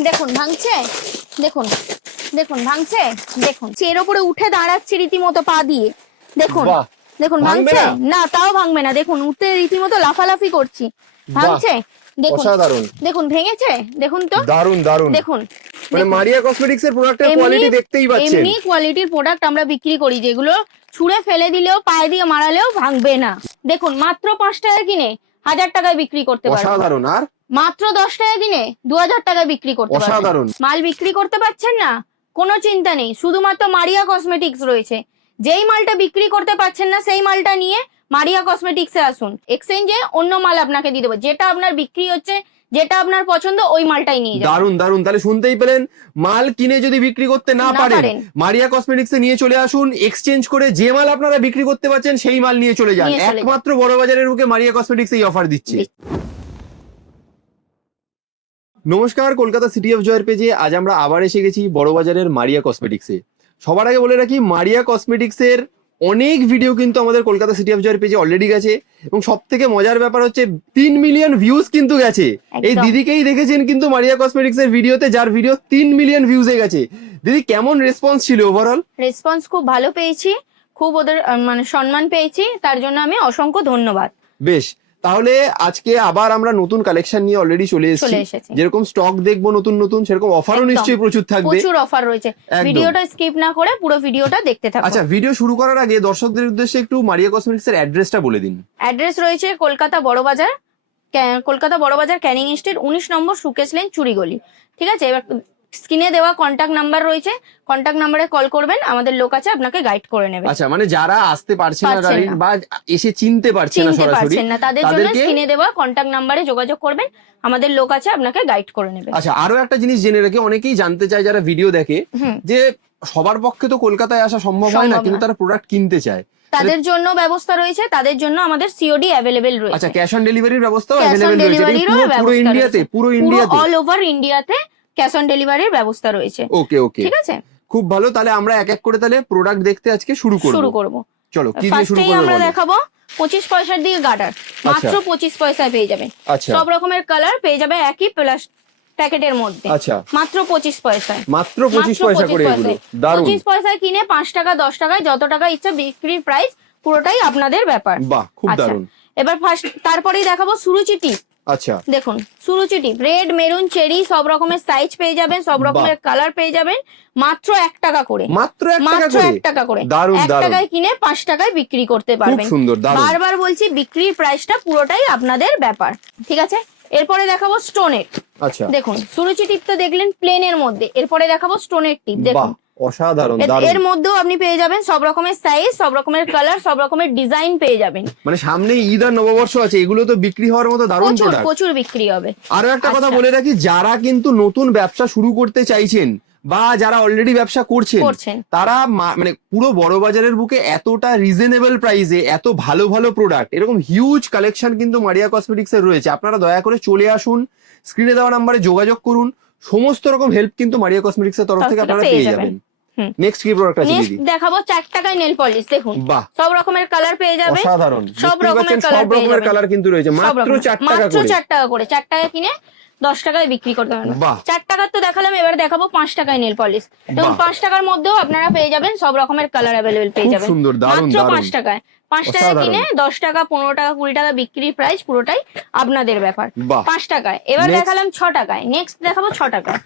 দেখুন ভাঙছে? দেখুন দেখুন ভাঙছে? দেখুন। এর ওপরে উঠে দাঁড়াচ্ছে রীতিমতো পা দিয়ে। দেখুন দেখুন ভাঙছে? না? তাও ভাঙবে না। দেখুন উঠতে রীতিমতো লাফালাফি করছি। ভাঙছে? দেখুন। দেখুন ভেঙেছে? দেখুন তো। দারুণ দারুণ দেখুন। মানে মারিয়া কসমেটিক্স এর প্রোডাক্টের এমনি- কোয়ালিটি দেখতেই পাচ্ছেন। এমনি কোয়ালিটির প্রোডাক্ট আমরা বিক্রি করি যেগুলো ছুঁড়ে ফেলে দিলেও পায়ে দিয়ে মারালেও ভাঙবে না। দেখুন মাত্র পাঁচ টাকা কিনে হাজার টাকায় বিক্রি করতে পারবেন অসাধারণ। আর মাত্র দশ টাকা কিনে দু হাজার টাকায় বিক্রি করতে অসাধারণ। মাল বিক্রি করতে পারছেন না? কোনো চিন্তা নেই। শুধুমাত্র মারিয়া কসমেটিক্স রয়েছে। যেই মালটা বিক্রি করতে পারছেন না সেই মালটা নিয়ে মারিয়া কসমেটিক্সে আসুন। এক্সচেঞ্জে অন্য মাল আপনাকে দিয়ে দেবো। যেটা আপনার বিক্রি হচ্ছে যেটা আপনার পছন্দ ওই মালটাই নিয়ে যাবেন। দারুণ দারুণ তাহলে শুনতেই পেলেন মাল কিনে যদি বিক্রি করতে না পারেন। মারিয়া কসমেটিক্স নিয়ে চলে আসুন এক্সচেঞ্জ করে যে মাল আপনারা বিক্রি করতে পারছেন সেই মাল নিয়ে চলে যান। নিয়ে চলে যান। একমাত্র বড় বাজারের বুকে মারিয়া কসমেটিক্স এই অফার দিচ্ছে। নমস্কার কলকাতা সিটি অফ জয়ের পেজে আজ আমরা আবার এসে গেছি বড় বাজারের মারিয়া কসমেটিক্সে সবার আগে বলে রাখি মারিয়া কসমেটিক্সের অনেক ভিডিও কিন্তু আমাদের কলকাতা সিটি অফ জয়ের পেজে অলরেডি গেছে এবং সব থেকে মজার ব্যাপার হচ্ছে তিন মিলিয়ন ভিউজ কিন্তু গেছে। এই দিদিকেই দেখেছেন কিন্তু মারিয়া কসমেটিক্স এর ভিডিওতে যার ভিডিও তিন মিলিয়ন ভিউজে গেছে। দিদি কেমন রেসপন্স ছিল ওভারঅল রেসপন্স খুব ভালো পেয়েছি খুব ওদের মানে সম্মান পেয়েছি তার জন্য আমি অসংখ্য ধন্যবাদ। বেশ তাহলে আজকে আবার আমরা নতুন কালেকশন নিয়ে অলরেডি চলে এসেছি। যেরকম স্টক দেখব নতুন নতুন সেরকম অফারও। নিশ্চয়ই প্রচুর থাকবে। প্রচুর অফার রয়েছে। ভিডিওটা স্কিপ না করে পুরো ভিডিওটা দেখতে থাকুন আচ্ছা ভিডিও শুরু করার আগে দর্শকদের উদ্দেশ্যে একটু মারিয়া কসমেটিক্স এর অ্যাড্রেসটা বলে দিন। অ্যাড্রেস রয়েছে কলকাতা বড়বাজার কলকাতা বড়বাজার ক্যানিং স্ট্রিট উনিশ নম্বর সুকেশ লেন চুরিগলি ঠিক আছে? এবার স্ক্রিনে দেওয়া কন্ট্যাক্ট নাম্বার রয়েছে। কন্ট্যাক্ট নাম্বারে কল করবেন আমাদের লোক আছে আপনাকে গাইড করে নেবে। আচ্ছা মানে যারা আসতে পারছে না বা এসে চিনতে পারছে না চিনতে সরাসরি পারছেন না। তাদের জন্য স্ক্রিনে দেওয়া কন্ট্যাক্ট নাম্বারে যোগাযোগ করবেন আমাদের লোক আছে আপনাকে গাইড করে নেবে। আচ্ছা আরও একটা জিনিস জেনে রেখে অনেকেই জানতে চায় যারা ভিডিও দেখে যে সবার পক্ষে তো কলকাতায় আসা সম্ভব হয় না কিন্তু তারা প্রোডাক্ট কিনতে চায়। তাদের জন্য ব্যবস্থা রয়েছে তাদের জন্য আমাদের সিওডি অ্যাভেলেবেল আচ্ছা রয়েছে ক্যাশ অন ডেলিভারির Cash অ্যাভেলেবেল রয়েছে। পুরো- ইন্ডিয়াতে পুরো ইন্ডিয়াতে অল ওভার ইন্ডিয়াতে ক্যাশ অন ডেলিভারির ব্যবস্থা রয়েছে। ওকে ওকে। ঠিক আছে? খুব ভালো তাহলে আমরা এক এক করে তাহলে প্রোডাক্ট দেখতে আজকে শুরু করব। শুরু করব। চলো কি দিয়ে শুরু করব আমরা দেখাবো পঁচিশ পয়সার দিকে গার্ডার মাত্র পঁচিশ পয়সায় পেয়ে যাবেন আচ্ছা। সব রকমের কালার পেয়ে যাবে একই প্লাস প্যাকেটের মধ্যে। আচ্ছা। মাত্র পঁচিশ পয়সায়। মাত্র পঁচিশ পয়সা করে পঁচিশ পয়সায় কিনে পাঁচ টাকা দশ টাকায় যত টাকা ইচ্ছা বিক্রির প্রাইস পুরোটাই আপনাদের ব্যাপার। বাহ খুব আচ্ছা। এবার ফার্স্ট তারপরেই দেখাবো সুরুচি টিপ আচ্ছা। দেখুন Suruchi tip red maroon cherry সব রকমের সাইজ পেয়ে যাবেন সব রকমের কালার পেয়ে যাবেন মাত্র এক টাকা করে। মাত্র মাত্র এক টাকা করে। দারুণ এক টাকায় কিনে পাঁচ টাকায় বিক্রি করতে পারবেন। সুন্দর বারবার বলছি বিক্রির প্রাইসটা পুরোটাই আপনাদের ব্যাপার ঠিক আছে? এরপরে দেখাবো স্টোনের আচ্ছা। দেখুন সুরুচি টিপ তো দেখলেন প্লেনের মধ্যে। এরপরে দেখাবো স্টোনের টিপ দেখুন। অসাধারণ এর- মধ্যেও আপনি পেয়ে যাবেন সব রকমের সাইজ সব রকমের কালার সব রকমের ডিজাইন পেয়ে যাবেন। মানে সামনে ঈদ আর নববর্ষ আছে এগুলো তো বিক্রি হওয়ার মতো দারুণ প্রচুর প্রোডাক্ট প্রচুর বিক্রি হবে। আরও একটা কথা আচ্ছা। বলে রাখি যারা কিন্তু নতুন ব্যবসা শুরু করতে চাইছেন বা যারা অলরেডি ব্যবসা করছেন তারা মানে পুরো বড় বাজারের বুকে এতটা রিজনেবল প্রাইসে এত ভালো ভালো প্রোডাক্ট এরকম হিউজ কালেকশন কিন্তু মারিয়া কসমেটিক্স এর রয়েছে। আপনারা দয়া করে চলে আসুন স্ক্রিনে দেওয়া নাম্বারে যোগাযোগ করুন সমস্ত রকম হেল্প কিন্তু মারিয়া কসমেটিক্স এর তরফ থেকে আপনারা পেয়ে যাবেন। নেক্সট কি প্রোডাক্ট আছে দিদি। দেখাবো চার টাকায় নেল পলিশ দেখুন সব রকমের কালার পেয়ে যাবে। অসাধারণ। সব রকমের কালার সব রকমের। কালার কিন্তু রয়েছে। মাত্র রকমের। চার টাকা মাত্র করে। চার টাকা করে। 4 টাকা কিনে দশ টাকায় বিক্রি করতে পারবেন। বাহ। চার টাকার তো দেখালাম এবার দেখাবো পাঁচ টাকায় নেল পলিশ এবং। পাঁচ টাকার মধ্যেও আপনারা পেয়ে যাবেন সব রকমের কালার অ্যাভেলেবেল পেয়ে যাবেন। মাত্র পাঁচ টাকায়। পাঁচ টাকা কিনে দশ টাকা পনেরো টাকা কুড়ি টাকা বিক্রির প্রাইস পুরোটাই আপনাদের ব্যাপার। পাঁচ টাকায়। এবার দেখালাম ছ টাকায়। নেক্সট দেখাবো ছ টাকায়।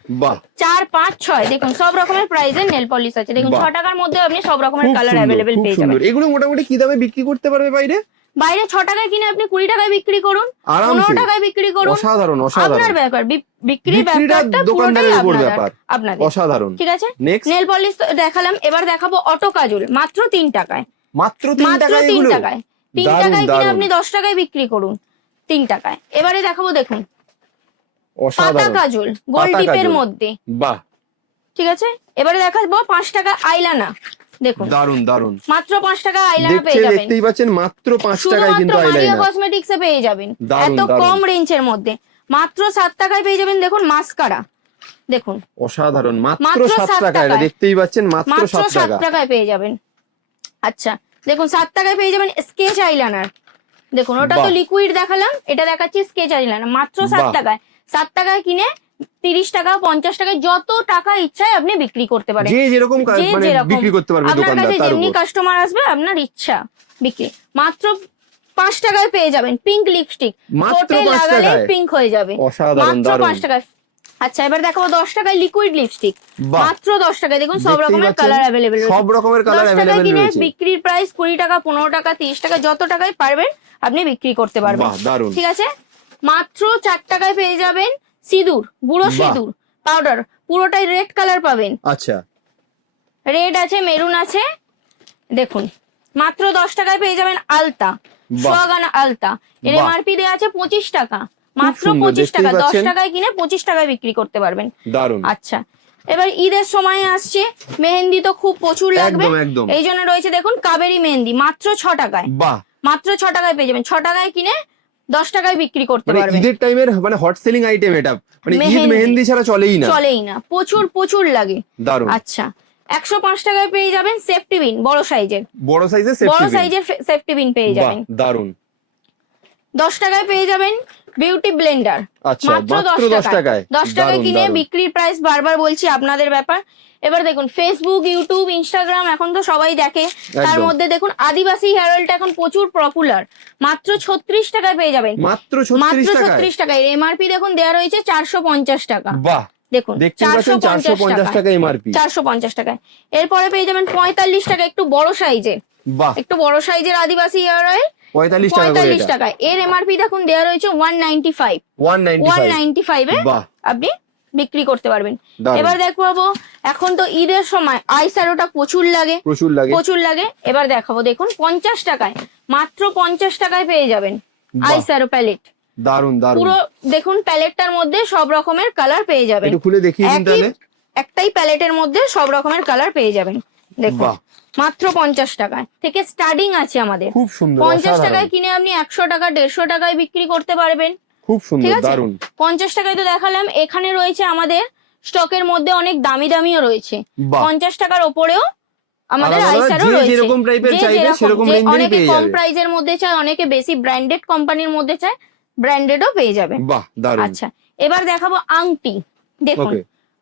চার পাঁচ ছয়। দেখুন সব রকমের প্রাইসের নেল পলিশ আছে। দেখুন ছ টাকার মধ্যে আপনি সব রকমের কালার অ্যাভেলেবেল পেয়ে যাবেন। এগুলো মোটামুটি কি দামে বিক্রি করতে পারবে বাইরে? বাইরে ছ টাকায় কিনে আপনি কুড়ি টাকায় বিক্রি করুন পনেরো টাকায় বিক্রি করুন। অসাধারণ অসাধারণ। আপনার ব্যাপার বিক্রির ব্যাপারটা দোকানদারের উপর ব্যাপার। আপনাদের। অসাধারণ। ঠিক আছে? নেল পলিশ দেখালাম এবার দেখাবো অটো কাজল মাত্র তিন টাকায়। মাত্র তিন মাত্র টাকা তিন টাকায়। তিন টাকায় কিনে আপনি দশ টাকায় বিক্রি করুন তিন টাকায়। এবারে দেখাবো দেখুন। পাতা কাজল গোল টিপের মধ্যে। বাহ। ঠিক আছে? এবারে দেখাবো পাঁচ টাকা আইলানা। দেখুন। দারুণ দারুণ। মাত্র পাঁচ টাকা আইলানা পেয়ে যাবেন। দেখতেই পাচ্ছেন মাত্র পাঁচ টাকায় কিন্তু আইলাইনার কসমেটিক্স পেয়ে যাবেন। এত কম রেঞ্জের মধ্যে। মাত্র সাত টাকায় পেয়ে যাবেন দেখুন মাস্কারা দেখুন। অসাধারণ। মাত্র সাত সাত টাকা টাকায়। দেখতেই পাচ্ছেন মাত্র সাত টাকায় পেয়ে যাবেন। আচ্ছা দেখুন সাত টাকায় পেয়ে যাবেন স্কেচ আইলাইনার দেখুন ওটা তো লিকুইড দেখালাম এটা দেখাচ্ছি স্কেচ আইলাইনার মাত্র সাত টাকায়। সাত টাকায় কিনে তিরিশ টাকা পঞ্চাশ টাকা যত টাকা ইচ্ছায় আপনি বিক্রি করতে পারেন। যে যেরকম মানে যেরকম। বিক্রি করতে পারবে আপনার কাছে যেমনি কাস্টমার আসবে আপনার ইচ্ছা বিক্রি। মাত্র পাঁচ টাকায় পেয়ে যাবেন পিঙ্ক লিপস্টিক ঠোঁটে লাগালে পিঙ্ক হয়ে যাবে। মাত্র পাঁচ টাকায়। আচ্ছা এবার দেখাবো দশ টাকায় লিকুইড লিপস্টিক মাত্র দশ টাকায় দেখুন সব রকমের কালার অ্যাভেলেবেল সব রকমের কালার কিনে রয়েছে। বিক্রির প্রাইস কুড়ি টাকা পনেরো টাকা তিরিশ টাকা যত টাকায় পারবেন আপনি বিক্রি করতে পারবেন। ঠিক আছে? মাত্র চার টাকায় পেয়ে যাবেন সিঁদুর বুড়ো সিঁদুর পাউডার পুরোটাই রেড কালার পাবেন। আচ্ছা। রেড আছে মেরুন আছে। দেখুন মাত্র দশ টাকায় পেয়ে যাবেন আলতা সোয়াগানা আলতা। এর এমআরপি দেওয়া আছে পঁচিশ টাকা। মাত্র পঁচিশ টাকা দশ টাকায় কিনে পঁচিশ টাকায় বিক্রি করতে পারবেন। দারুণ। আচ্ছা এবার ঈদের সময় আসছে মেহেন্দি তো খুব প্রচুর লাগবে। এই জন্য রয়েছে দেখুন কাবেরি মেহেন্দি মাত্র ছ টাকায়। মাত্র ছ টাকায় পেয়ে যাবেন ছ টাকায় কিনে দশ টাকায় বিক্রি করতে মানে পারবেন। ঈদের টাইমের মানে হট সেলিং আইটেম এটা। মানে ঈদ মেহেন্দি। ছাড়া চলেই না। চলেই না প্রচুর প্রচুর লাগে। দারুণ। আচ্ছা একশো পাঁচ টাকায় পেয়ে যাবেন সেফটি বিন বড় সাইজের বড় সাইজের বড় সাইজের সেফটি বিন পেয়ে যাবেন। দারুণ দশ টাকায় পেয়ে যাবেন বিউটি ব্লেন্ডার। আচ্ছা মাত্র দশ টাকায়। দশ টাকায় কিনে বিক্রির প্রাইস বারবার বলছি আপনাদের ব্যাপার। এবার দেখুন ফেসবুক ইউটিউব ইনস্টাগ্রাম এখন তো সবাই দেখে। তার মধ্যে দেখুন আদিবাসী হেয়ার অয়েলটা এখন প্রচুর পপুলার মাত্র ছত্রিশ টাকায় পেয়ে যাবেন। মাত্র মাত্র ছত্রিশ টাকায়। এমআরপি দেখুন দেওয়া রয়েছে চারশো পঞ্চাশ টাকা। বাহ! দেখুন চারশো পঞ্চাশ টাকা। এমআরপি চারশো পঞ্চাশ টাকায়। এরপরে পেয়ে যাবেন পঁয়তাল্লিশ টাকা একটু বড় সাইজের একটু বড় সাইজের আদিবাসী হেয়ার অয়েল পঁয়তাল্লিশ টাকা পঁয়তাল্লিশ টাকায়। এর এমআরপি দেখুন দেওয়া রয়েছে one ninety five one ninety five ফাইভে আপনি বিক্রি করতে পারবেন। এবার দেখাবো এখন তো ঈদের সময় আইস্যারোটা প্রচুর লাগে। প্রচুর লাগে। প্রচুর লাগে। এবার দেখাবো দেখুন পঞ্চাশ টাকায় মাত্র পঞ্চাশ টাকায় পেয়ে যাবেন বাহ। আইস্যারো প্যালেট দারুণ দারুণ। পুরো দেখুন প্যালেটটার মধ্যে সব রকমের কালার পেয়ে যাবেন। একটু খুলে দেখিয়ে দিন তাহলে। একটাই প্যালেটের মধ্যে সব রকমের কালার পেয়ে যাবেন। দেখুন। মাত্র পঞ্চাশ টাকায়। থেকে স্টার্টিং আছে আমাদের। খুব সুন্দর পঞ্চাশ টাকায় কিনে আপনি একশো টাকা দেড়শো টাকায় বিক্রি করতে পারবেন। খুব সুন্দর ঠিক আছে? পঞ্চাশ টাকায় তো দেখালাম এখানে রয়েছে আমাদের স্টকের মধ্যে অনেক দামি দামিও রয়েছে। পঞ্চাশ টাকার ওপরেও আমাদের আইসারও রয়েছে। অনেকে কম প্রাইজের মধ্যে চায় অনেকে বেশি ব্র্যান্ডেড কোম্পানির মধ্যে চায় ব্র্যান্ডেডও পেয়ে যাবে। বাহ দারুণ। আচ্ছা এবার দেখাবো আংটি। দেখুন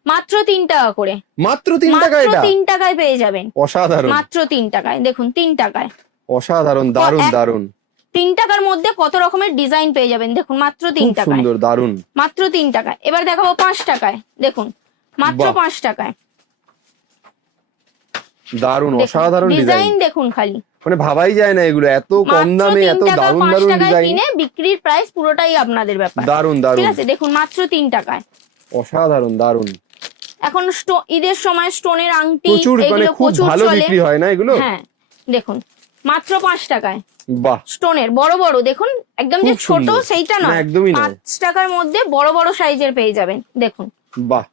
মাত্র তিন টাকা করে। মাত্র তিন টাকা মাত্র এটা তিন টাকায় পেয়ে যাবেন। অসাধারণ। মাত্র তিন টাকায়। দেখুন তিন টাকায়। অসাধারণ দারুণ এক- দারুণ। তিন টাকার মধ্যে কত রকমের ডিজাইন পেয়ে যাবেন? দেখুন মাত্র তিন খুব টাকায়। সুন্দর দারুণ। মাত্র তিন টাকায়। এবার দেখাবো পাঁচ টাকায়। দেখুন মাত্র বাহ। পাঁচ টাকায়। দারুণ অসাধারণ ডিজাইন ডিজাইন। দেখুন খালি। মানে ভাবাই যায় না এগুলো এত কম মাত্র দামে তিন এত টাকা দারুণ পাঁচ দারুণ টাকায় ডিজাইন। কিনে বিক্রির প্রাইস পুরোটাই আপনাদের ব্যাপার। দারুণ ঠিক দারুণ। আছে? দেখুন মাত্র তিন টাকায়। অসাধারণ দারুণ। এখন স্টো- ঈদের সময় স্টোনের আংটি প্রচুর মানে এগুলো প্রচুর ভালো বিক্রি হয় না এগুলো? হ্যাঁ দেখুন মাত্র পাঁচ টাকায়। বাহ। স্টোনের বড় বড় দেখুন একদম যে ছোট সেইটা না নয়। নয়। পাঁচ টাকার মধ্যে বড় বড় সাইজের পেয়ে যাবেন দেখুন। বাহ।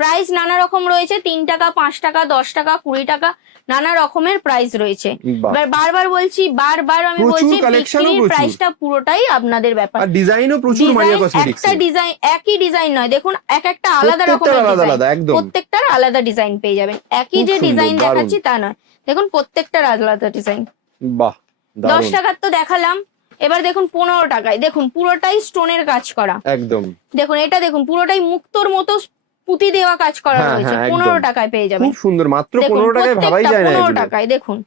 প্রাইস নানা রকম রয়েছে তিন টাকা পাঁচ টাকা দশ টাকা কুড়ি টাকা নানা রকমের প্রাইস রয়েছে। এবার বারবার বলছি বারবার আমি বলছি বিক্রির প্রাইসটা পুরোটাই আপনাদের ব্যাপার। আর ডিজাইনও প্রচুর মারিয়া কসমেটিক্স একটা ডিজাইন একই ডিজাইন নয় দেখুন এক একটা আলাদা রকমের ডিজাইন প্রত্যেকটার আলাদা ডিজাইন পেয়ে যাবেন। একই যে ডিজাইন দেখাচ্ছি তা নয়। দেখুন প্রত্যেকটার আলাদা ডিজাইন বাহ দশ টাকার তো দেখালাম। এবার দেখুন পনেরো টাকায় দেখুন পুরোটাই স্টোনের কাজ করা। একদম। দেখুন এটা দেখুন পুরোটাই মুক্তোর মতো পুঁতি দেওয়া কাজ করা হ্যাঁ, রয়েছে হ্যাঁ, পনেরো টাকায় পেয়ে যাবেন। খুব সুন্দর মাত্র পনেরো টাকায় ভাবাই যায় না পনেরো টাকায় দেখুন।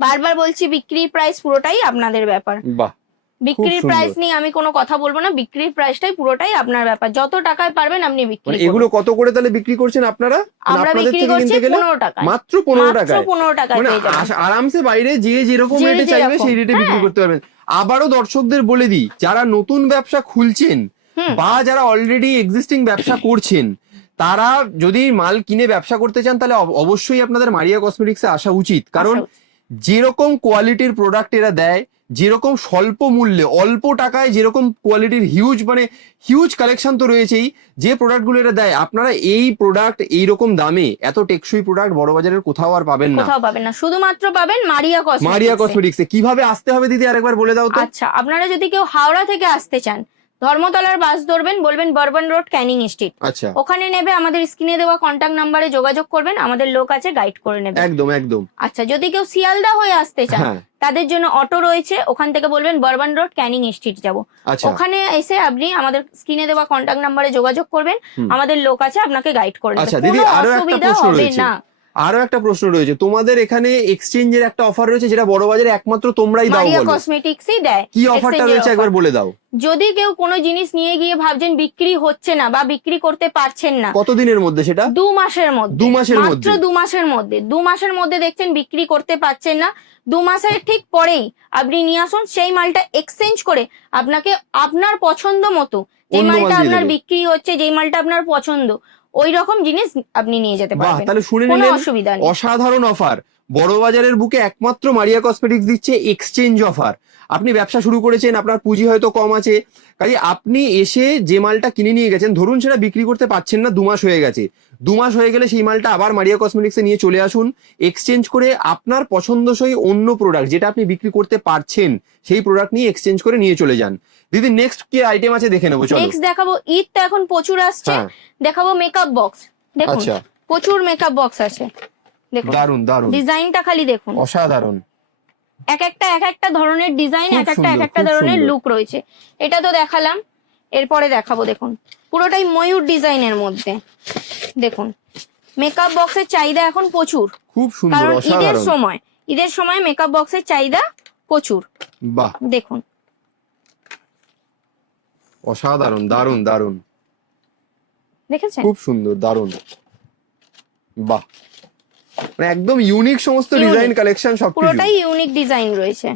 বারবার বলছি বিক্রির প্রাইস পুরোটাই আপনাদের ব্যাপার। বাহ বিক্রির প্রাইস নিয়ে আমি কোনো কথা বলব না বিক্রির প্রাইসটাই পুরোটাই আপনার ব্যাপার। যত টাকায় পারবেন আপনি বিক্রি মানে। এগুলো কত করে তাহলে বিক্রি করছেন আপনারা? মানে আমরা বিক্রি করছি কিনতে গেলে? পনেরো টাকায়। মাত্র পনেরো মাত্র টাকায়। পনেরো টাকায় মানে পেয়ে যাবেন। আরামসে বাইরে যে যেরকম রেটে চাইবে সেই রেটে বিক্রি হ্যাঁ। করতে পারবেন। আবারও দর্শকদের বলে দিই যারা নতুন ব্যবসা খুলছেন। বা যারা অলরেডি এক্সিস্টিং ব্যবসা করছেন তারা যদি মাল কিনে ব্যবসা করতে চান তাহলে অবশ্যই আপনাদের মারিয়া কসমেটিক্সে আসা উচিত। কারণ যেরকম কোয়ালিটির প্রোডাক্ট এরা দেয় যেরকম স্বল্প মূল্যে অল্প টাকায় যেরকম কোয়ালিটির হিউজ মানে হিউজ কালেকশন তো রয়েছেই যে প্রোডাক্টগুলো এরা দেয় আপনারা এই প্রোডাক্ট এইরকম দামে এত টেকসই প্রোডাক্ট বড় বাজারের কোথাও আর পাবেন না। কোথাও পাবেন না। শুধুমাত্র পাবেন মারিয়া কসমেটিক্স মারিয়া কসমেটিক্সে কীভাবে আসতে হবে দিদি আরেকবার বলে দাও তো। আচ্ছা আপনারা যদি কেউ হাওড়া থেকে আসতে চান ধর্মতলার বাস ধরবেন বলবেন বর্বন রোড ক্যানিং স্ট্রিট। আচ্ছা। ওখানে নেবে আমাদের স্ক্রিনে দেওয়া কন্ট্যাক্ট নাম্বারে যোগাযোগ করবেন আমাদের লোক আছে গাইড করে নেবে। একদম একদম। আচ্ছা যদি কেউ শিয়ালদা হয়ে আসতে চান হ্যাঁ। তাদের জন্য অটো রয়েছে ওখান থেকে বলবেন বর্বান রোড ক্যানিং স্ট্রিট যাব। আচ্ছা। ওখানে এসে আপনি আমাদের স্ক্রিনে দেওয়া কন্ট্যাক্ট নাম্বারে যোগাযোগ করবেন আমাদের লোক আছে আপনাকে গাইড করে নেবে। আচ্ছা, দিদি, কোনো অসুবিধা হবে। না। আরও একটা প্রশ্ন রয়েছে। তোমাদের এখানে এক্সচেঞ্জের একটা অফার রয়েছে যেটা বড় বাজারে একমাত্র তোমরাই দাও মারিয়া বলো। কসমেটিক্সই দেয়। কি অফারটা রয়েছে একবার বলে দাও। যদি কেউ কোনো জিনিস নিয়ে গিয়ে ভাবছেন বিক্রি হচ্ছে না বা বিক্রি করতে পারছেন না কতদিনের মধ্যে সেটা? দু মাসের মধ্যে। দু মাসের মধ্যে। মাত্র দু মাসের মধ্যে। দু মাসের মধ্যে দেখছেন বিক্রি করতে পারছেন না। দু মাসের ঠিক পরেই আপনি নিয়ে আসুন সেই মালটা এক্সচেঞ্জ করে আপনাকে আপনার পছন্দ মতো যে মালটা আপনার বিক্রি হচ্ছে যেই মালটা আপনার পছন্দ ওই রকম জিনিস আপনি নিয়ে যেতে পারবেন। তাহলে শুনে নিলেন অসুবিধা নেই। অসাধারণ অফার বড় বাজারের বুকে একমাত্র মারিয়া কসমেটিক্স দিচ্ছে এক্সচেঞ্জ অফার আপনি ব্যবসা শুরু করেছেন আপনার পুঁজি হয়তো কম আছে। কাজে আপনি এসে যে মালটা কিনে নিয়ে গেছেন ধরুন সেটা বিক্রি করতে পারছেন না দু মাস হয়ে গেছে। দু মাস হয়ে গেলে সেই মালটা আবার মারিয়া কসমেটিক্সে নিয়ে চলে আসুন। এক্সচেঞ্জ করে আপনার পছন্দসই অন্য প্রোডাক্ট যেটা আপনি বিক্রি করতে পারছেন সেই প্রোডাক্ট নিয়ে এক্সচেঞ্জ করে নিয়ে চলে যান। দিদি নেক্সট কি আইটেম আছে দেখে নেব চলো। নেক্সট দেখাবো ঈদ তো এখন প্রচুর আসছে। হ্যাঁ। দেখাবো মেকআপ বক্স দেখুন আচ্ছা। প্রচুর মেকআপ বক্স আছে। দেখুন। দারুণ দারুণ ডিজাইনটা খালি দেখুন। অসাধারণ। এক একটা এক একটা ধরনের ডিজাইন এক একটা এক একটা ধরনের লুক রয়েছে। এটা তো দেখালাম। এরপরে দেখাবো দেখুন। পুরোটাই ময়ূর ডিজাইনের মধ্যে। দেখুন। মেকআপ বক্সের চাহিদা এখন প্রচুর। খুব সুন্দর কারণ ঈদের সময় ঈদের সময় মেকআপ বক্সের চাহিদা প্রচুর। বাহ। দেখুন। অসাধারণ দারুণ দারুণ দেখেছেন? খুব সুন্দর দারুণ বাহ। মানে একদম ইউনিক সমস্ত ডিজাইন কালেকশন সব পুরোটাই ইউনিক ডিজাইন রয়েছে।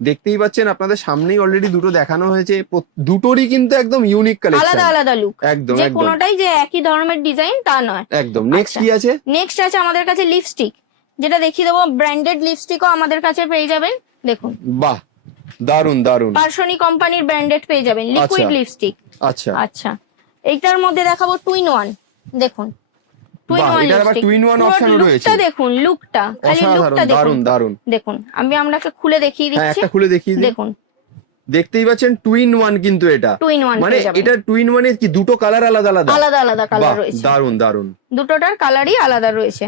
দেখতেই পাচ্ছেন আপনাদের সামনেই অলরেডি দুটো দেখানো হয়েছে। দুটোরই কিন্তু একদম ইউনিক কালেকশন আলাদা আলাদা লুক একদম যে কোনোটাই যে একই ধরনের ডিজাইন তা নয়। একদম। নেক্সট আচ্ছা। কি আছে? নেক্সট আছে আমাদের কাছে লিপস্টিক যেটা দেখিয়ে দেবো ব্র্যান্ডেড লিপস্টিকও আমাদের কাছে পেয়ে যাবেন। দেখুন। বাহ। দারুণ দারুণ পার্সনি কোম্পানির ব্র্যান্ডেড পেয়ে যাবেন লিকুইড আচ্ছা। লিপস্টিক আচ্ছা। আচ্ছা। এইটার মধ্যে দেখাবো টুইন ওয়ান দেখুন। দেখুন লুকটা খালি লুকটা দেখুন। দারুণ দারুণ দেখুন আমি আপনাকে খুলে দেখিয়ে হ্যাঁ দিচ্ছি। খুলে দেখিয়ে দেখুন। দেখতেই পাচ্ছেন টুইন ওয়ান কিন্তু এটা। টুইন ওয়ান মানে এটা টুইন ওয়ানে কি দুটো কালার আলাদা আলাদা? আলাদা আলাদা কালার রয়েছে। দারুণ দারুণ দুটোটার কালারই আলাদা রয়েছে।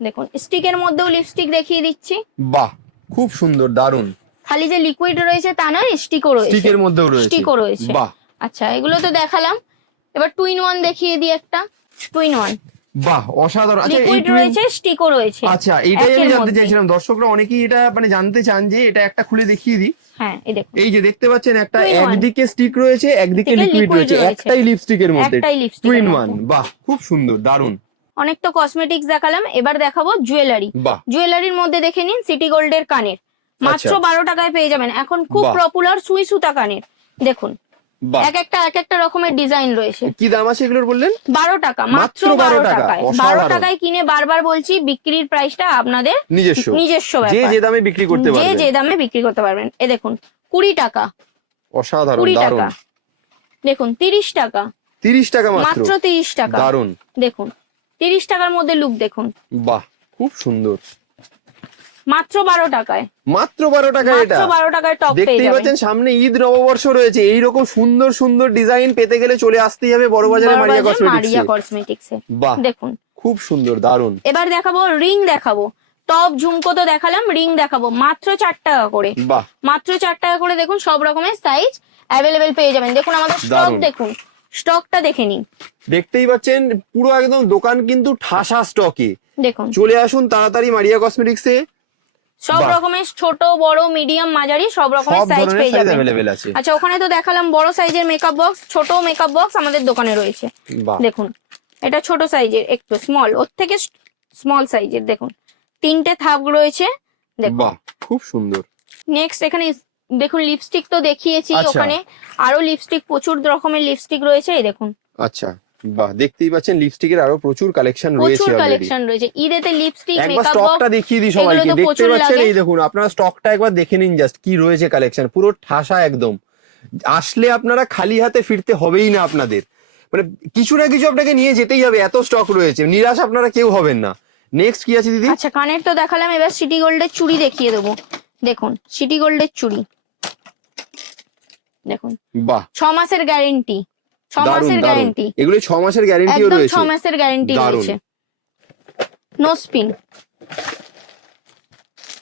দেখুন স্টিকের মধ্যেও লিপস্টিক দেখিয়ে দিচ্ছি। বাহ খুব সুন্দর দারুণ খালি যে লিকুইড রয়েছে তা নয় স্টিকও রয়েছে। স্টিকের মধ্যেও রয়েছে। স্টিকও রয়েছে। বাহ। আচ্ছা এগুলো তো দেখালাম। এবার টুইন ওয়ান দেখিয়ে দিই একটা। টুইন ওয়ান বাহ অসাধারণ। আচ্ছা লিকুইড রয়েছে স্টিকও রয়েছে। আচ্ছা এটাই আমি জানতে চাইছিলাম। দর্শকরা অনেকেই এটা মানে জানতে চান যে এটা একটা খুলে দেখিয়ে দিই। হ্যাঁ এই দেখুন। এই যে দেখতে পাচ্ছেন একটা. একদিকে স্টিক রয়েছে একদিকে লিকুইড রয়েছে। একটাই লিপস্টিকের মধ্যে। একটাই লিপস্টিক টুইন ওয়ান বাহ খুব সুন্দর দারুণ অনেক তো কসমেটিক্স দেখালাম। এবার দেখাবো জুয়েলারি জুয়েলারির মধ্যে দেখে নিন সিটি গোল্ডের কানের। মাত্র আচ্ছা। বারো টাকায় পেয়ে যাবেন। এখন খুব পপুলার সুই সুতা কানের। দেখুন এক একটা এক একটা রকমের ডিজাইন রয়েছে। কি দাম আছে এগুলোর বললেন? বারো টাকা মাত্র মাত্র 12 বারো টাকায়। বারো টাকায় কিনে বারবার বলছি বিক্রির প্রাইসটা আপনাদের নিজস্ব। নিজস্ব যে যে দামে বিক্রি করতে যে পারবেন। যে দামে বিক্রি করতে পারবেন। এ দেখুন কুড়ি টাকা। অসাধারণ কুড়ি টাকা। দেখুন তিরিশ টাকা। তিরিশ টাকা মাত্র। মাত্র তিরিশ টাকা। দারুণ দেখুন তিরিশ টাকার মধ্যে লুক দেখুন। বাহ খুব সুন্দর। মাত্র বারো টাকায়। মাত্র বারো টাকা এটা। মাত্র বারো টাকায় টপ দেখতেই পাচ্ছেন সামনে ঈদ নববর্ষ রয়েছে। এইরকম সুন্দর সুন্দর ডিজাইন পেতে গেলে চলে আসতেই হবে বড় বাজারে Maria Barabazar cosmetics Maria cosmetics বাহ দেখুন। খুব সুন্দর দারুণ এবার দেখাবো রিং দেখাবো। টপ ঝুমকো তো দেখালাম রিং দেখাবো। মাত্র চার টাকা করে। মাত্র চার টাকা করে দেখুন সব রকমের সাইজ অ্যাভেলেবেল পেয়ে যাবেন। দেখুন আমাদের স্টক দেখুন। স্টকটা দেখে নিন। দেখতেই পাচ্ছেন পুরো একদম দোকান কিন্তু ঠাসা স্টকে দেখুন। চলে আসুন তাড়াতাড়ি মারিয়া কসমেটিক্সে সব রকমের ছোট বড় মিডিয়াম মাঝারি সব রকমের সাইজ পেয়ে যাবেন। আচ্ছা ওখানে তো দেখালাম বড় সাইজের মেকআপ বক্স ছোট মেকআপ বক্স আমাদের দোকানে রয়েছে। দেখুন এটা ছোট সাইজের একটু স্মল ওর থেকে স্মল সাইজের দেখুন। তিনটে থাক রয়েছে দেখুন। খুব সুন্দর। নেক্সট এখানে দেখুন লিপস্টিক তো দেখিয়েছি আচ্ছা। ওখানে। আরও লিপস্টিক প্রচুর রকমের লিপস্টিক রয়েছে এই দেখুন। আচ্ছা। বাহ দেখতেই পাচ্ছেন লিপস্টিকের আরও প্রচুর কালেকশন রয়েছে প্রচুর কালেকশন রয়েছে। ঈদেতে লিপস্টিক একবার স্টকটা দেখিয়ে দিই সবাইকে দেখতে পাচ্ছেন? এই দেখুন আপনারা স্টকটা একবার দেখে নিন জাস্ট কি রয়েছে কালেকশন পুরো ঠাসা একদম। আসলে আপনারা খালি হাতে ফিরতে হবেই না আপনাদের। মানে কিছু না কিছু আপনাকে নিয়ে যেতেই হবে এত স্টক রয়েছে। নিরাশ আপনারা কেউ হবেন না। নেক্সট কি আছে দিদি? আচ্ছা কানের তো দেখালাম এবার সিটি গোল্ডের চুড়ি দেখিয়ে দেবো। দেখুন সিটি গোল্ডের চুড়ি। দেখুন। বাহ। ছ মাসের গ্যারেন্টি ছ মাসের। গ্যারেন্টি এগুলো ছ মাসের গ্যারেন্টিও একদম ছ মাসের গ্যারেন্টি রয়েছে। নো স্পিন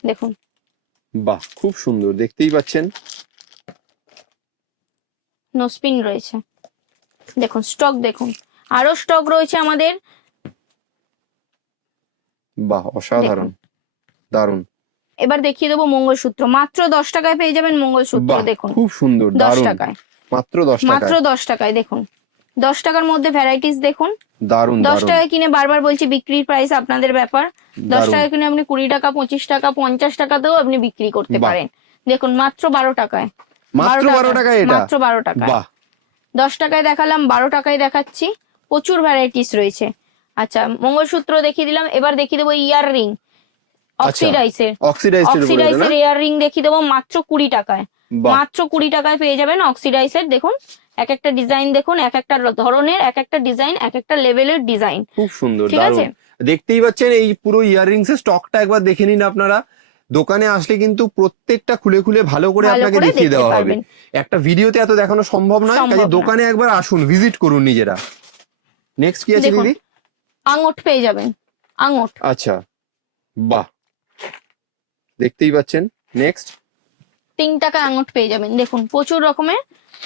দেখুন। বাহ খুব সুন্দর। দেখতেই পাচ্ছেন। নো স্পিন রয়েছে। দেখুন স্টক দেখুন। আরও স্টক রয়েছে আমাদের। বাহ অসাধারণ। দারুণ এবার দেখিয়ে দেবো মঙ্গলসূত্র। মাত্র দশ টাকায় পেয়ে যাবেন মঙ্গলসূত্র দেখুন। খুব সুন্দর দশ টাকায়। মাত্র দশ মাত্র টাকায় দশ টাকায় দেখুন। দশ টাকার মধ্যে ভ্যারাইটিস দেখুন। দারুণ দশ দারুণ টাকায় কিনে বারবার বলছি বিক্রির প্রাইস আপনাদের ব্যাপার। দশ দারুণ টাকায় কিনে আপনি কুড়ি টাকা পঁচিশ টাকা পঞ্চাশ টাকাতেও আপনি বিক্রি করতে পারেন। দেখুন মাত্র বারো টাকায়। মাত্র বারো টাকায় এটা? মাত্র বারো টাকায়। বাহ। দশ টাকায় দেখালাম বারো টাকায় দেখাচ্ছি। প্রচুর ভ্যারাইটিস রয়েছে। আচ্ছা মঙ্গলসূত্র দেখিয়ে দিলাম। এবার দেখিয়ে দেবো ইয়ার রিং আচ্ছা। অক্সিডাইসের? অক্সিডাইসের ইয়ার রিং দেখিয়ে দেবো মাত্র কুড়ি টাকায়। মাত্র কুড়ি টাকায় পেয়ে যাবেন অক্সিডাইসের দেখুন এক একটা ডিজাইন দেখুন এক একটা ধরনের এক একটা ডিজাইন এক একটা লেভেলের ডিজাইন খুব সুন্দর ঠিক আছে? দেখতেই পাচ্ছেন এই পুরো ইয়াররিংস এর স্টকটা একবার দেখে নিন আপনারা। দোকানে আসলে কিন্তু প্রত্যেকটা খুলে খুলে ভালো করে আপনাকে দেখিয়ে দেওয়া হবে। একটা ভিডিওতে এত দেখানো সম্ভব নয় কাজে দোকানে একবার আসুন ভিজিট করুন নিজেরা। নেক্সট কি আছে দিদি? আঙট পেয়ে যাবেন আঙট আচ্ছা বাহ। দেখতেই পাচ্ছেন নেক্সট তিন টাকা আঙট পেয়ে যাবেন। দেখুন প্রচুর রকমের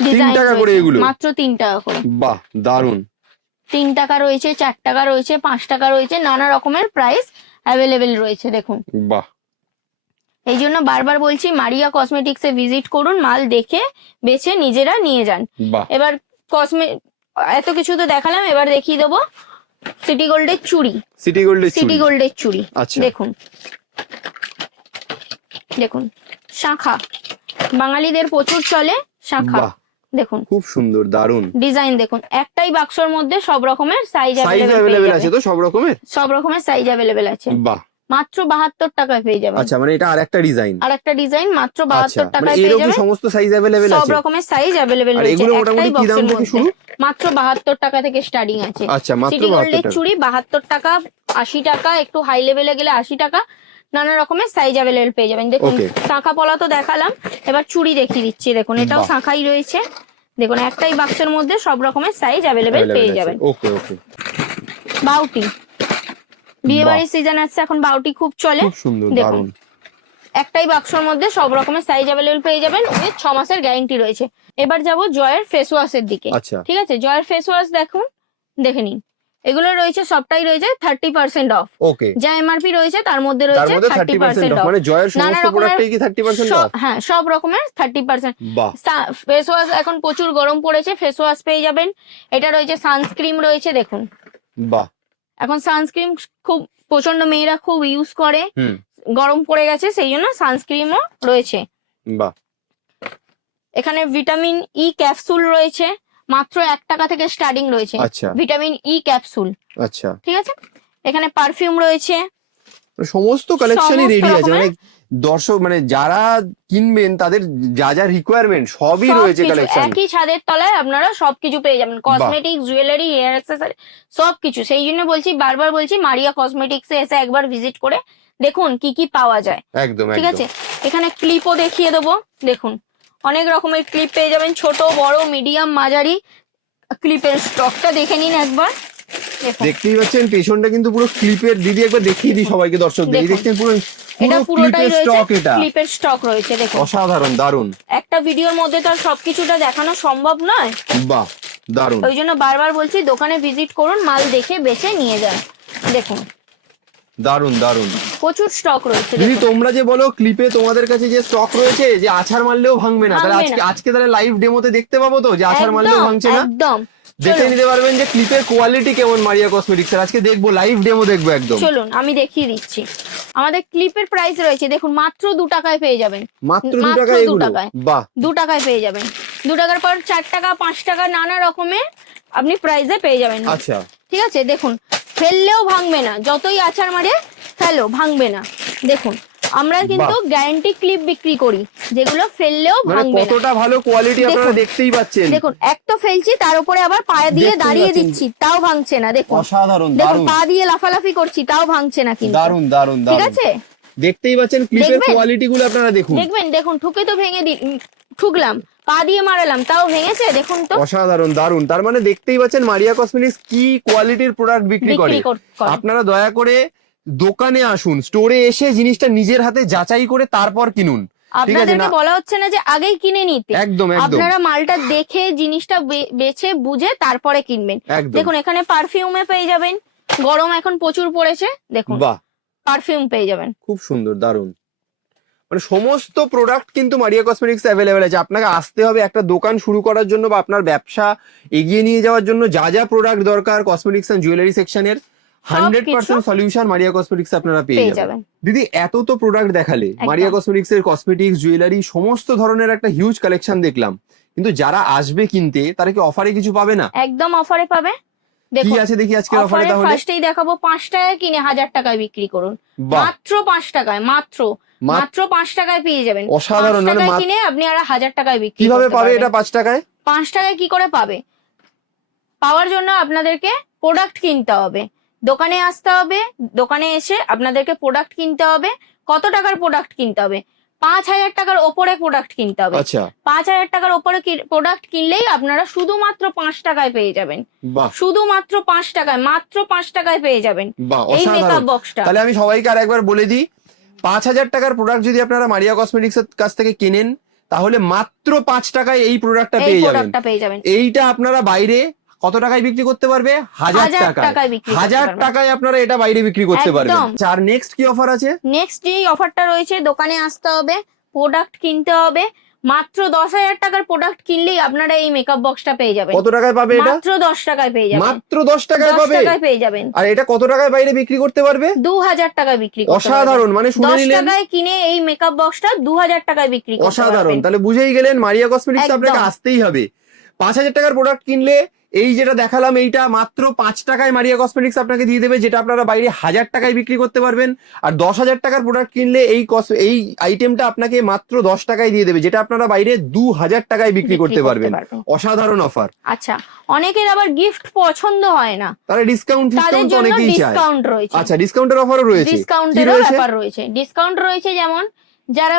ডিজাইন টাকা করে এগুলো? মাত্র তিন টাকা করে। বাহ দারুণ তিন টাকা রয়েছে চার টাকা রয়েছে পাঁচ টাকা রয়েছে নানা রকমের প্রাইস অ্যাভেলেবেল রয়েছে দেখুন। বাহ। এই জন্য বারবার বলছি মারিয়া কসমেটিক্সে ভিজিট করুন মাল দেখে বেছে নিজেরা নিয়ে যান। এবার কসমে এত কিছু তো দেখালাম এবার দেখিয়ে দেবো। সিটি গোল্ডের চুড়ি। সিটি গোল্ডের সিটি গোল্ডের চুড়ি আচ্ছা। দেখুন। দেখুন শাখা। বাঙালিদের প্রচুর চলে শাখা। দেখুন। খুব সুন্দর দারুণ ডিজাইন দেখুন একটাই বাক্সর মধ্যে সব রকমের সাইজ অ্যাভেলেবেল আছে তো সব রকমের? সব রকমের সাইজ অ্যাভেলেবেল আছে। বাহ। মাত্র বাহাত্তর টাকায় পেয়ে যাবেন। আচ্ছা মানে এটা আরেকটা ডিজাইন আর একটা ডিজাইন মাত্র আচ্ছা বাহাত্তর মানে টাকায় পেয়ে যাবেন। সমস্ত সাইজ অ্যাভেলেবেল সব রকমের সাইজ অ্যাভেলেবেল রয়েছে এগুলো মোটামুটি কি দাম থেকে শুরু? মাত্র বাহাত্তর টাকা থেকে স্টার্টিং আছে। আচ্ছা মাত্র বাহাত্তর টাকা। চুড়ি বাহাত্তর টাকা আশি টাকা একটু হাই লেভেলে গেলে আশি টাকা। নানা রকমের সাইজ অ্যাভেলেবেল পেয়ে যাবেন। দেখুন শাঁখা পলা তো দেখালাম। এবার চুড়ি দেখিয়ে দিচ্ছি দেখুন এটাও শাঁখাই রয়েছে। দেখুন একটাই বাক্সের মধ্যে সব রকমের সাইজ অ্যাভেলেবেল পেয়ে যাবেন। ওকে ওকে বাউটি। বিয়ে বাড়ির সিজন আসছে এখন বাউটি খুব চলে। খুব সুন্দর দেখুন। একটাই বাক্সর মধ্যে সব রকমের সাইজ অ্যাভেলেবেল পেয়ে যাবেন। উইথ ছ মাসের গ্যারেন্টি রয়েছে। এবার যাব জয়ের ফেস ওয়াশের দিকে। আচ্ছা। ঠিক আছে? জয়ের ফেস ওয়াশ দেখুন দেখে নিন। এগুলো রয়েছে সবটাই রয়েছে থার্টি পার্সেন্ট অফ ওকে যা এমআরপি রয়েছে তার মধ্যে রয়েছে থার্টি পার্সেন্ট অফ মানে জয়ের সমস্ত প্রোডাক্টেই কি থার্টি পার্সেন্ট অফ হ্যাঁ সব রকমের থার্টি পার্সেন্ট ফেস ওয়াশ এখন প্রচুর গরম পড়েছে ফেস ওয়াশ পেয়ে যাবেন। এটা রয়েছে সানস্ক্রিন রয়েছে দেখুন। বাহ। এখন সানস্ক্রিন খুব প্রচণ্ড মেয়েরা খুব ইউজ করে। গরম পড়ে গেছে সেই জন্য সানস্ক্রিনও রয়েছে। বাহ। এখানে ভিটামিন ই ক্যাপসুল রয়েছে। মাত্র এক টাকা থেকে স্টার্টিং রয়েছে। আচ্ছা। ভিটামিন ই ক্যাপসুল আচ্ছা। ঠিক আছে? এখানে পারফিউম রয়েছে। মানে সমস্ত কালেকশনই রেডি আছে। মানে দর্শক মানে যারা কিনবেন তাদের যা যা রিকোয়ারমেন্ট সবই রয়েছে কালেকশন একই ছাদের তলায় আপনারা সবকিছু পেয়ে যাবেন। কসমেটিক জুয়েলারি হেয়ার অ্যাক্সেসরি সবকিছু। সেই জন্য বলছি বারবার বলছি মারিয়া কসমেটিক্স এ এসে একবার ভিজিট করে দেখুন কি কি পাওয়া যায়। একদম ঠিক আছে? এখানে ক্লিপও দেখিয়ে দেবো। দেখুন। অনেক রকমের ক্লিপ পেয়ে যাবেন ছোট বড় মিডিয়াম মাঝারি। ক্লিপের স্টকটা দেখে নিন একবার। দেখুন। দেখতেই পাচ্ছেন পেছনটা কিন্তু পুরো ক্লিপের দিদি একবার দেখিয়ে দিই সবাইকে দর্শকদের এই দেখুন। দেখছেন পুরো এটা পুরোটাই রয়েছে ক্লিপের স্টক রয়েছে দেখুন। অসাধারণ দারুণ একটা ভিডিওর মধ্যে তো আর সবকিছুটা দেখানো সম্ভব নয়। বাহ দারুণ ওই জন্য বারবার বলছি দোকানে ভিজিট করুন মাল দেখে বেছে নিয়ে যান। দেখুন। দারুণ দারুণ প্রচুর স্টক রয়েছে দিদি তোমরা যে বলো ক্লিপে তোমাদের কাছে যে স্টক রয়েছে যে আছাড় মারলেও ভাঙবে না তাহলে আজকে আজকে তাহলে লাইভ ডেমোতে দেখতে পাবো তো যে আছাড় মারলেও ভাঙছে না? একদম। দেখে নিতে পারবেন যে ক্লিপের কোয়ালিটি কেমন মারিয়া কসমেটিক্স এর। আজকে দেখব লাইভ ডেমো দেখব একদম। চলুন আমি দেখিয়ে দিচ্ছি। আমাদের ক্লিপের প্রাইস রয়েছে দেখুন মাত্র দু টাকায় পেয়ে যাবেন। মাত্র দু মাত্র টাকা দু টাকায়। বাহ। দু টাকায় পেয়ে যাবেন। দু টাকার পর চার টাকা পাঁচ টাকা নানা রকমের আপনি প্রাইসে পেয়ে যাবেন। আচ্ছা। ঠিক আছে দেখুন ফেললেও ভাঙবে না। যতই আছাড় মারে ফেলো ভাঙবে না। দেখুন আমরা কিন্তু গ্যারান্টি ক্লিপ বিক্রি করি যেগুলো ফেললেও মানে ভাঙবে না। কতটা ভালো কোয়ালিটি আপনারা। দেখতেই পাচ্ছেন। দেখুন এক তো ফেলছি তার উপরে আবার পায়ে দিয়ে দাঁড়িয়ে দিচ্ছি তাও ভাঙছে না দেখুন। অসাধারণ দেখুন পা দিয়ে লাফালাফি করছি তাও ভাঙছে না কিন্তু। দারুণ দারুণ ঠিক আছে? দেখতেই পাচ্ছেন ক্লিপের দেখবেন? কোয়ালিটি গুলো আপনারা দেখুন। দেখবেন দেখুন ঠুকে তো ভেঙে দি ঠুকলাম। পা দিয়ে মারালাম তাও ভেঙেছে? দেখুন তো। অসাধারণ দারুণ। তার মানে দেখতেই পাচ্ছেন মারিয়া কসমেটিক্স কি কোয়ালিটির প্রোডাক্ট বিক্রি করে। আপনারা দয়া করে দোকানে আসুন স্টোরে এসে জিনিসটা নিজের হাতে যাচাই করে তারপর কিনুন। আপনাদেরকে বলা হচ্ছে না যে আগেই কিনে নিতে। একদম আপনারা মালটা দেখে জিনিসটা বেছে বুঝে তারপরে কিনবেন। দেখুন এখানে পারফিউমে পেয়ে যাবেন। গরম এখন প্রচুর পড়েছে। দেখুন বাহ। পারফিউম পেয়ে যাবেন। খুব সুন্দর দারুণ। মানে সমস্ত প্রোডাক্ট কিন্তু মারিয়া কসমেটিক্স অ্যাভেলেবেল আছে। আপনাকে আসতে হবে একটা দোকান শুরু করার জন্য বা আপনার ব্যবসা এগিয়ে নিয়ে যাওয়ার জন্য। যা যা প্রোডাক্ট দরকার কসমেটিক্স এন্ড জুয়েলারি সেকশনের hundred percent solution Maria cosmetics আপনারা পেয়ে যাবেন। দিদি এত তো প্রোডাক্ট দেখালে। মারিয়া কসমেটিক্স এর কসমেটিক্স জুয়েলারি সমস্ত ধরনের একটা হিউজ কালেকশন দেখলাম। কিন্তু যারা আসবে কিনতে তারা কি অফারে কিছু পাবে না? একদম অফারে পাবে। কি আছে দেখি আজকের অফারে তাহলে? ফার্স্টেই দেখাবো পাঁচ টাকায় কিনে হাজার টাকায় বিক্রি করুন। মাত্র পাঁচ টাকায় মাত্র। মাত্র পাঁচ টাকায় পেয়ে যাবেন। অসাধারণ মানে কিনে আপনি আর হাজার টাকায় বিক্রি কীভাবে পাবে এটা পাঁচ টাকায়? পাঁচ টাকায় কি করে পাবে? পাওয়ার জন্য আপনাদেরকে প্রোডাক্ট কিনতে হবে। দোকানে আসতে হবে দোকানে এসে আপনাদেরকে প্রোডাক্ট কিনতে হবে। কত টাকার প্রোডাক্ট কিনতে হবে? পাঁচ হাজার টাকার ওপরে প্রোডাক্ট কিনতে হবে। আচ্ছা। পাঁচ হাজার টাকার ওপরে প্রোডাক্ট কিনলেই আপনারা শুধুমাত্র পাঁচ টাকায় পেয়ে যাবেন। শুধুমাত্র পাঁচ টাকায় মাত্র পাঁচ টাকায় পেয়ে যাবেন। এই মেকআপ বক্সটা তাহলে আমি সবাইকে আর একবার বলে দিই পাঁচ হাজার টাকার প্রোডাক্ট যদি আপনারা মারিয়া কসমেটিক্স এর কাছ থেকে কেনেন তাহলে মাত্র পাঁচ টাকায় এই প্রোডাক্টটা পেয়ে যাবেন। এইটা আপনারা বাইরে কত টাকায় বিক্রি করতে পারবে? হাজার টাকায়। হাজার টাকায় আপনারা এটা বাইরে বিক্রি করতে পারবেন। আর নেক্সট কি অফার আছে? নেক্সট যে অফারটা রয়েছে দোকানে আসতে হবে প্রোডাক্ট কিনতে হবে মাত্র দশ হাজার টাকার প্রোডাক্ট কিনলেই আপনারা এই মেকআপ বক্সটা পেয়ে যাবেন। কত টাকায় পাবে এটা? মাত্র দশ টাকায় পেয়ে যাবেন। মাত্র দশ টাকায় পাবে? টাকায় পেয়ে যাবেন। আর এটা কত টাকায় বাইরে বিক্রি করতে পারবে? দু হাজার টাকায় বিক্রি অসাধারণ মানে শুনে দশ নিলেন। টাকায় কিনে এই মেকআপ বক্সটা দু হাজার টাকায় বিক্রি অসাধারণ তাহলে বুঝেই গেলেন মারিয়া কসমেটিক্স। আপনাকে আসতেই হবে। পাঁচ হাজার টাকার প্রোডাক্ট কিনলে এই যেটা দেখালাম এইটা মাত্র পাঁচ টাকায় মারিয়া কসমেটিক্স আপনাকে দিয়ে দেবে যেটা আপনারা বাইরে হাজার টাকায় বিক্রি করতে পারবেন। আর দশ হাজার টাকার প্রোডাক্ট কিনলে এই cos- এই আইটেমটা আপনাকে মাত্র দশ টাকায় দিয়ে দেবে যেটা আপনারা বাইরে দু হাজার টাকায় বিক্রি করতে পারবেন। অসাধারণ অফার আচ্ছা অনেকের আবার গিফট পছন্দ হয় না। তাহলে ডিসকাউন্ট ডিসকাউন্ট অনেকেই চায়। ডিসকাউন্ট রয়েছে। আচ্ছা ডিসকাউন্টের অফারও রয়েছে। কি ডিসকাউন্টেরও রয়েছে? ব্যাপার রয়েছে। ডিসকাউন্ট রয়েছে যেমন যারা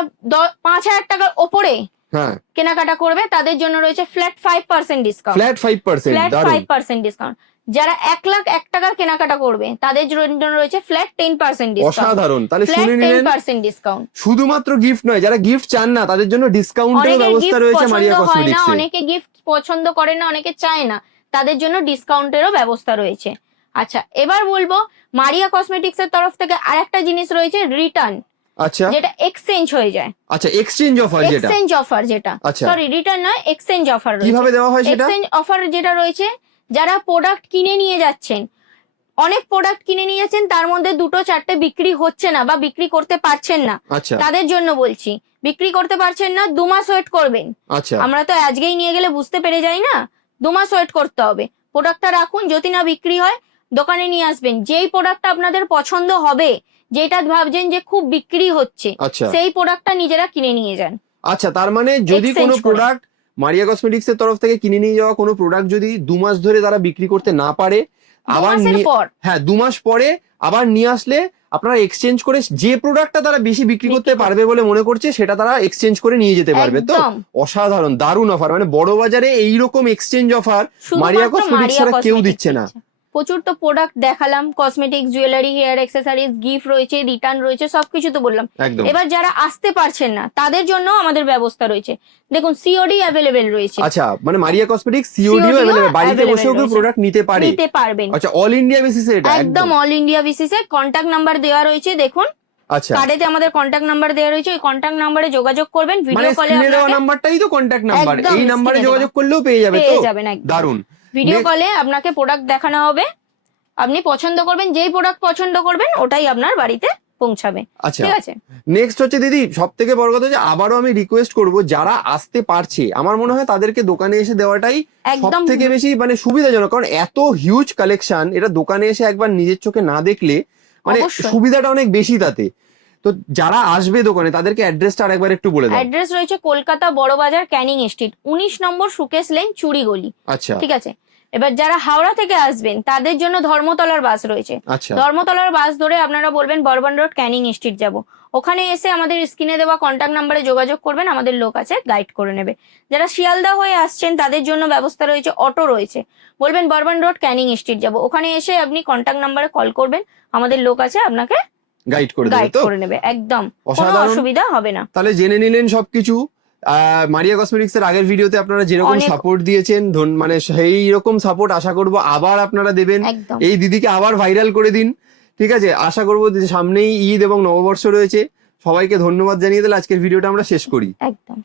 পাঁচ হাজার টাকার ওপরে হ্যাঁ। কেনাকাটা করবে তাদের জন্য রয়েছে flat five percent discount flat five percent flat five percent discount যারা এক লাখ এক টাকার কেনাকাটা করবে তাদের জন্য রয়েছে ফ্ল্যাট টেন পার্সেন্ট ডিসকাউন্ট অসাধারণ। তাহলে শুনে নিলেন পার্সেন্ট ডিসকাউন্ট শুধুমাত্র গিফট নয় যারা গিফট চান না তাদের জন্য ডিসকাউন্টের ব্যবস্থা রয়েছে মারিয়া না কসমেটিক্সে অনেকে গিফট পছন্দ করে না অনেকে চায় না তাদের জন্য ডিসকাউন্টেরও ব্যবস্থা রয়েছে। আচ্ছা এবার বলব মারিয়া কসমেটিক্স এর তরফ থেকে আরেকটা জিনিস রয়েছে রিটার্ন আচ্ছা। যেটা এক্সচেঞ্জ হয়ে যায়। আচ্ছা এক্সচেঞ্জ অফার যেটা। এক্সচেঞ্জ অফার যেটা। আচ্ছা। সরি রিটার্ন নয় এক্সচেঞ্জ অফার কীভাবে দেওয়া হয় সেটা? এক্সচেঞ্জ অফার যেটা রয়েছে যারা প্রোডাক্ট কিনে নিয়ে যাচ্ছেন অনেক প্রোডাক্ট কিনে নিয়ে যাচ্ছেন তার মধ্যে দুটো চারটে বিক্রি হচ্ছে না বা বিক্রি করতে পারছেন না। আচ্ছা। তাদের জন্য বলছি বিক্রি করতে পারছেন না দু মাস ওয়েট করবেন। আচ্ছা। আমরা তো আজকেই নিয়ে গেলে বুঝতে পেরে যাই না দু মাস ওয়েট করতে হবে। প্রোডাক্টটা রাখুন যদি না বিক্রি হয় দোকানে নিয়ে আসবেন। যেই প্রোডাক্টটা আপনাদের পছন্দ হবে যেটা ভাবছেন যে খুব বিক্রি হচ্ছে আচ্ছা। সেই প্রোডাক্টটা নিজেরা কিনে নিয়ে যান। আচ্ছা তার মানে যদি কোনো প্রোডাক্ট মারিয়া কসমেটিক্স এর তরফ থেকে কিনে নিয়ে যাওয়া কোনো প্রোডাক্ট যদি দু মাস ধরে তারা বিক্রি করতে না পারে আবার হ্যাঁ দু মাস পরে আবার নিয়ে আসলে আপনারা এক্সচেঞ্জ করে যে প্রোডাক্টটা তারা বেশি বিক্রি করতে পারবে বলে মনে করছে সেটা তারা এক্সচেঞ্জ করে নিয়ে যেতে পারবে। তো অসাধারণ দারুণ অফার মানে বড় বাজারে এইরকম এক্সচেঞ্জ অফার মারিয়া কসমেটিক্স ছাড়া কেউ দিচ্ছে না। প্রচুর তো প্রোডাক্ট দেখালাম cosmetics jewellery hair accessories gift রয়েছে রিটার্ন রয়েছে সবকিছু তো বললাম। এবার যারা আসতে পারছেন না তাদের জন্য আমাদের ব্যবস্থা রয়েছে। দেখুন সিওডি অ্যাভেলেবেল রয়েছে। আচ্ছা মানে মারিয়া COD ও অ্যাভেলেবল বাড়িতে বসেও কেউ প্রোডাক্ট নিতে পারে। নিতে পারবেন। আচ্ছা অল ইন্ডিয়া বেসিসে এটা একদম। অল ইন্ডিয়া বেসিসে কন্টাক্ট নাম্বার দেওয়া রয়েছে দেখুন। আচ্ছা। কার্ডেতে আমাদের কন্ট্যাক্ট নাম্বার দেওয়া রয়েছে ওই কন্ট্যাক্ট নাম্বারে যোগাযোগ করবেন মানে ভিডিও কলে স্ক্রিনে দেওয়া নাম্বারটাই তো কন্ট্যাক্ট নাম্বার এই নাম্বারে যোগাযোগ করলেও পেয়ে যাবে তো? পেয়ে যাবেন একদম। দারুণ ভিডিও কলে আপনাকে প্রোডাক্ট দেখানো হবে। আপনি পছন্দ করবেন যেই প্রোডাক্ট পছন্দ করবেন ওটাই আপনার বাড়িতে পৌঁছাবে। আচ্ছা। ঠিক আছে? নেক্সট হচ্ছে দিদি সব থেকে বড় কথা যে আবারও আমি রিকোয়েস্ট করব যারা আসতে পারছে আমার মনে হয় তাদেরকে দোকানে এসে দেওয়াটাই সব থেকে বেশি মানে সুবিধাজনক কারণ এত হিউজ কালেকশন এটা দোকানে এসে একবার নিজের চোখে না দেখলে মানে সুবিধাটা অনেক বেশি তাতে। তো যারা আসবে দোকানে তাদেরকে অ্যাড্রেসটা আরেকবার একটু বলে দাও। অ্যাড্রেস রয়েছে কলকাতা বড়বাজার ক্যানিং স্ট্রিট উনিশ নম্বর সুকেশ লেন চুরিগলি আচ্ছা। ঠিক আছে? এবার যারা হাওড়া থেকে আসবেন তাদের জন্য ধর্মতলার বাস রয়েছে। আচ্ছা। ধর্মতলার বাস ধরে আপনারা বলবেন বর্বান রোড ক্যানিং স্ট্রিট যাব। ওখানে এসে আমাদের স্ক্রিনে দেওয়া কন্ট্যাক্ট নাম্বারে যোগাযোগ করবেন আমাদের লোক আছে গাইড করে নেবে। যারা শিয়ালদা হয়ে আসছেন তাদের জন্য ব্যবস্থা রয়েছে অটো রয়েছে। বলবেন বর্বান রোড ক্যানিং স্ট্রিট যাব। ওখানে এসে আপনি কন্ট্যাক্ট নাম্বারে কল করবেন আমাদের লোক আছে আপনাকে গাইড করে দেবে গাইড তো? করে নেবে একদম। কোনো অসুবিধা হবে না। তাহলে জেনে নিলেন সবকিছু? মারিয়া কসমেটিক্স এর আগের ভিডিওতে আপনারা যেরকম সাপোর্ট দিয়েছেন ধন- মানে সেই রকম সাপোর্ট আশা করব আবার আপনারা দেবেন। এই দিদিকে আবার ভাইরাল করে দিন ঠিক আছে? আশা করব যে সামনেই ঈদ এবং নববর্ষ রয়েছে। সবাইকে ধন্যবাদ জানিয়ে দিলে আজকের ভিডিওটা আমরা শেষ করি। একদম।